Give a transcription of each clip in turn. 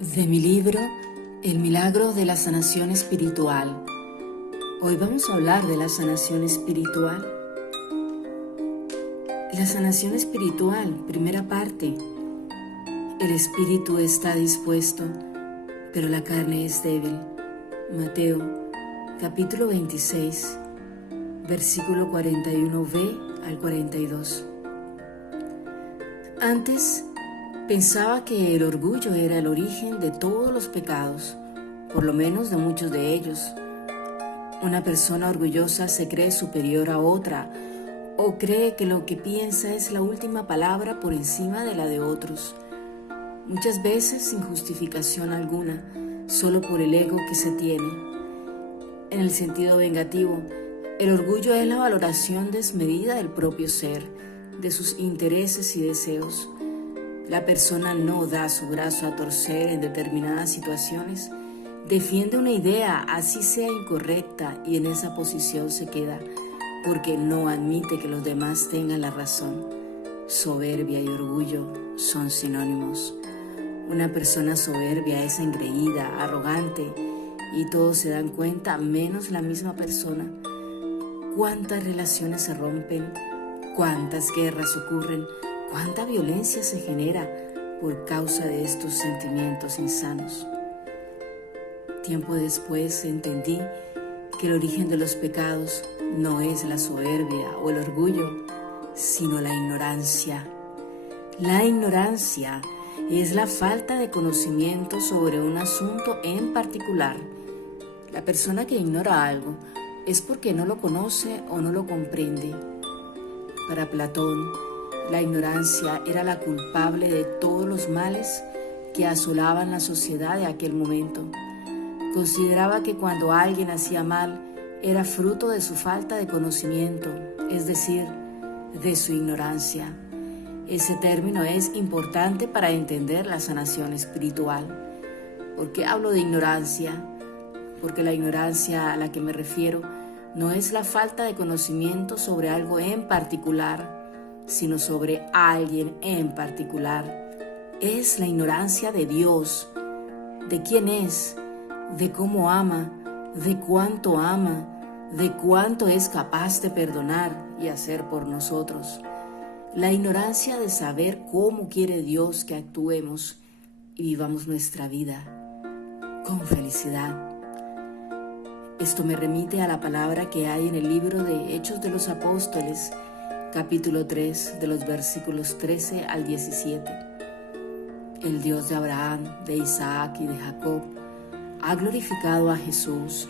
De mi libro, El milagro de la sanación espiritual. Hoy vamos a hablar de la sanación espiritual. La sanación espiritual, primera parte. El espíritu está dispuesto, pero la carne es débil. Mateo, capítulo 26, versículo 41b al 42. Antes, pensaba que el orgullo era el origen de todos los pecados, por lo menos de muchos de ellos. Una persona orgullosa se cree superior a otra o cree que lo que piensa es la última palabra por encima de la de otros. Muchas veces sin justificación alguna, solo por el ego que se tiene. En el sentido vengativo, el orgullo es la valoración desmedida del propio ser, de sus intereses y deseos. La persona no da su brazo a torcer en determinadas situaciones, defiende una idea así sea incorrecta y en esa posición se queda porque no admite que los demás tengan la razón. Soberbia y orgullo son sinónimos. Una persona soberbia es engreída, arrogante y todos se dan cuenta menos la misma persona. ¿Cuántas relaciones se rompen? ¿Cuántas guerras ocurren? ¿Cuánta violencia se genera por causa de estos sentimientos insanos? Tiempo después entendí que el origen de los pecados no es la soberbia o el orgullo, sino la ignorancia. La ignorancia es la falta de conocimiento sobre un asunto en particular. La persona que ignora algo es porque no lo conoce o no lo comprende. Para Platón, la ignorancia era la culpable de todos los males que asolaban la sociedad de aquel momento. Consideraba que cuando alguien hacía mal era fruto de su falta de conocimiento, es decir, de su ignorancia. Ese término es importante para entender la sanación espiritual. ¿Por qué hablo de ignorancia? Porque la ignorancia a la que me refiero no es la falta de conocimiento sobre algo en particular, sino sobre alguien en particular. Es la ignorancia de Dios, de quién es, de cómo ama, de cuánto es capaz de perdonar y hacer por nosotros. La ignorancia de saber cómo quiere Dios que actuemos y vivamos nuestra vida con felicidad. Esto me remite a la palabra que hay en el libro de Hechos de los Apóstoles, capítulo 3, de los versículos 13 al 17. El Dios de Abraham, de Isaac y de Jacob ha glorificado a Jesús,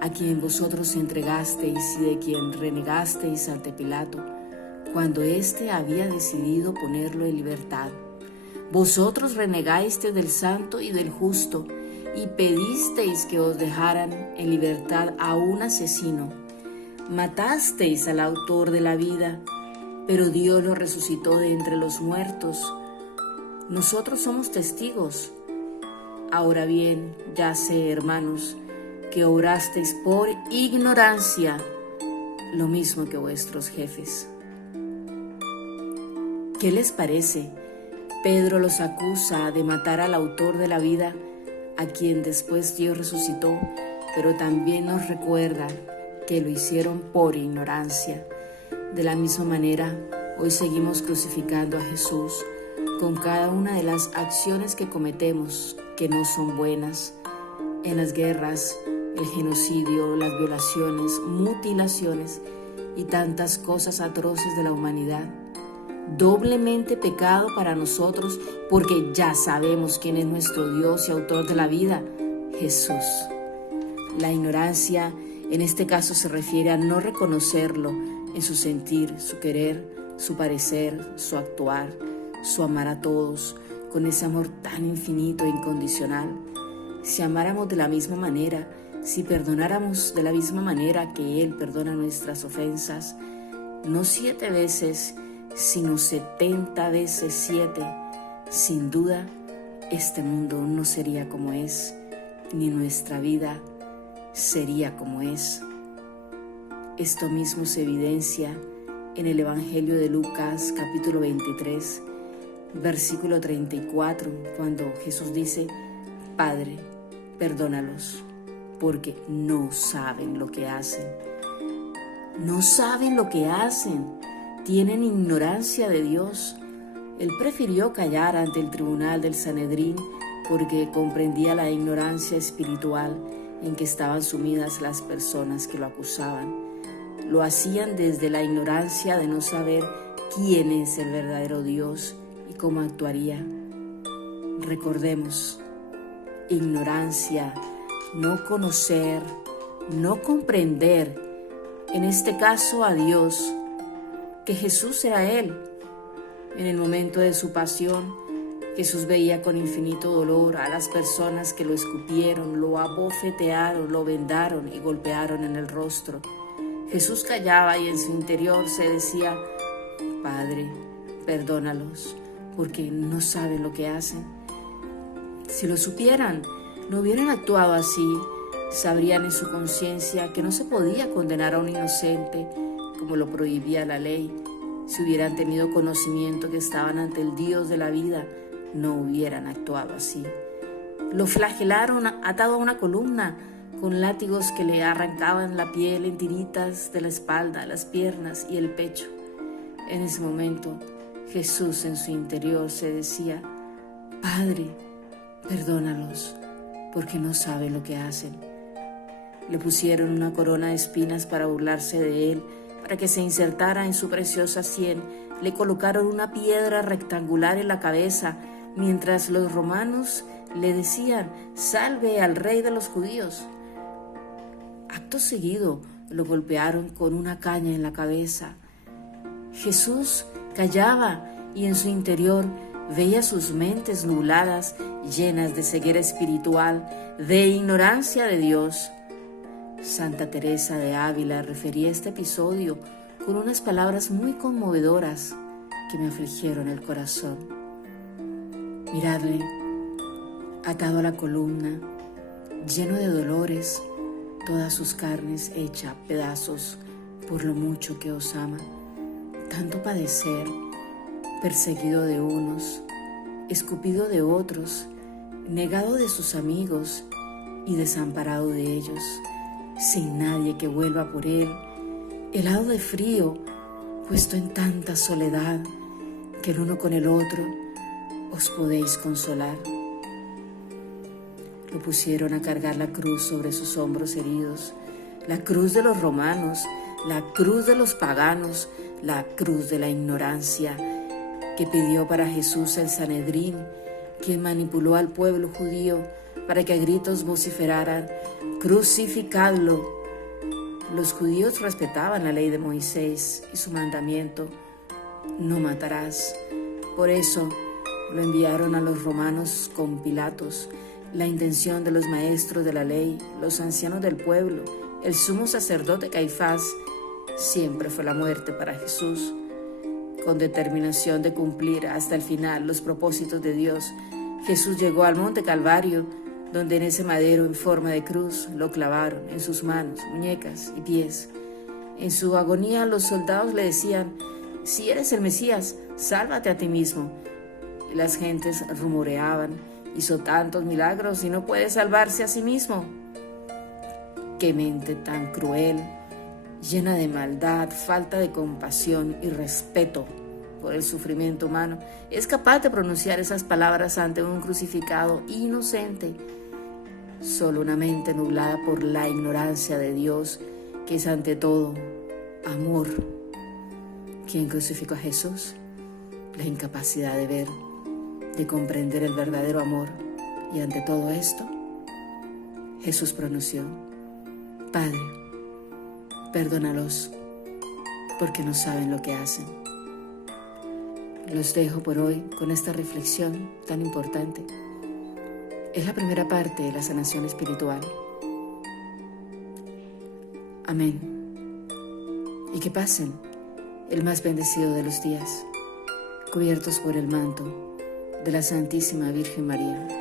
a quien vosotros entregasteis y de quien renegasteis ante Pilato, cuando éste había decidido ponerlo en libertad. Vosotros renegasteis del santo y del justo, y pedisteis que os dejaran en libertad a un asesino. Matasteis al autor de la vida, pero Dios lo resucitó de entre los muertos. Nosotros somos testigos. Ahora bien, ya sé, hermanos, que obrasteis por ignorancia, lo mismo que vuestros jefes. ¿Qué les parece? Pedro los acusa de matar al autor de la vida, a quien después Dios resucitó, pero también nos recuerda que lo hicieron por ignorancia. De la misma manera, hoy seguimos crucificando a Jesús con cada una de las acciones que cometemos que no son buenas. En las guerras, el genocidio, las violaciones, mutilaciones y tantas cosas atroces de la humanidad. Doblemente pecado para nosotros porque ya sabemos quién es nuestro Dios y autor de la vida, Jesús. La ignorancia en este caso se refiere a no reconocerlo en su sentir, su querer, su parecer, su actuar, su amar a todos con ese amor tan infinito e incondicional. Si amáramos de la misma manera, si perdonáramos de la misma manera que Él perdona nuestras ofensas, no 7 veces, sino 70 veces 7, sin duda, este mundo no sería como es, ni nuestra vida sería como es. Esto mismo se evidencia en el Evangelio de Lucas, capítulo 23, versículo 34, cuando Jesús dice: Padre, perdónalos, porque no saben lo que hacen. No saben lo que hacen, tienen ignorancia de Dios. Él prefirió callar ante el tribunal del Sanedrín porque comprendía la ignorancia espiritual en que estaban sumidas las personas que lo acusaban. Lo hacían desde la ignorancia de no saber quién es el verdadero Dios y cómo actuaría. Recordemos, ignorancia, no conocer, no comprender, en este caso a Dios, que Jesús era Él. En el momento de su pasión, Jesús veía con infinito dolor a las personas que lo escupieron, lo abofetearon, lo vendaron y golpearon en el rostro. Jesús callaba y en su interior se decía: Padre, perdónalos, porque no saben lo que hacen. Si lo supieran, no hubieran actuado así. Sabrían en su conciencia que no se podía condenar a un inocente como lo prohibía la ley. Si hubieran tenido conocimiento que estaban ante el Dios de la vida, no hubieran actuado así. Lo flagelaron atado a una columna con látigos que le arrancaban la piel en tiritas de la espalda, las piernas y el pecho. En ese momento, Jesús en su interior se decía: Padre, perdónalos, porque no saben lo que hacen. Le pusieron una corona de espinas para burlarse de él, para que se insertara en su preciosa sien. Le colocaron una piedra rectangular en la cabeza, mientras los romanos le decían: Salve al rey de los judíos. Acto seguido lo golpearon con una caña en la cabeza. Jesús callaba y en su interior veía sus mentes nubladas, llenas de ceguera espiritual, de ignorancia de Dios. Santa Teresa de Ávila refería este episodio con unas palabras muy conmovedoras que me afligieron el corazón. Miradle, atado a la columna, lleno de dolores, todas sus carnes hecha pedazos por lo mucho que os ama. Tanto padecer, perseguido de unos, escupido de otros, negado de sus amigos y desamparado de ellos, sin nadie que vuelva por él, helado de frío, puesto en tanta soledad que el uno con el otro os podéis consolar. Lo pusieron a cargar la cruz sobre sus hombros heridos, la cruz de los romanos, la cruz de los paganos, la cruz de la ignorancia que pidió para Jesús el Sanedrín, quien manipuló al pueblo judío para que a gritos vociferaran: crucificadlo. Los judíos respetaban la ley de Moisés y su mandamiento: no matarás. Por eso lo enviaron a los romanos con Pilatos. La intención de los maestros de la ley, los ancianos del pueblo, el sumo sacerdote Caifás, siempre fue la muerte para Jesús. Con determinación de cumplir hasta el final los propósitos de Dios, Jesús llegó al monte Calvario, donde en ese madero en forma de cruz lo clavaron en sus manos, muñecas y pies. En su agonía los soldados le decían: si eres el Mesías, sálvate a ti mismo. Y las gentes rumoreaban: hizo tantos milagros y no puede salvarse a sí mismo. Qué mente tan cruel, llena de maldad, falta de compasión y respeto por el sufrimiento humano, es capaz de pronunciar esas palabras ante un crucificado inocente. Solo una mente nublada por la ignorancia de Dios, que es ante todo amor. ¿Quién crucificó a Jesús? La incapacidad de ver, de comprender el verdadero amor. Y ante todo esto, Jesús pronunció: Padre, perdónalos, porque no saben lo que hacen. Los dejo por hoy con esta reflexión tan importante. Es la primera parte de la sanación espiritual. Amén. Y que pasen el más bendecido de los días, cubiertos por el manto de la Santísima Virgen María.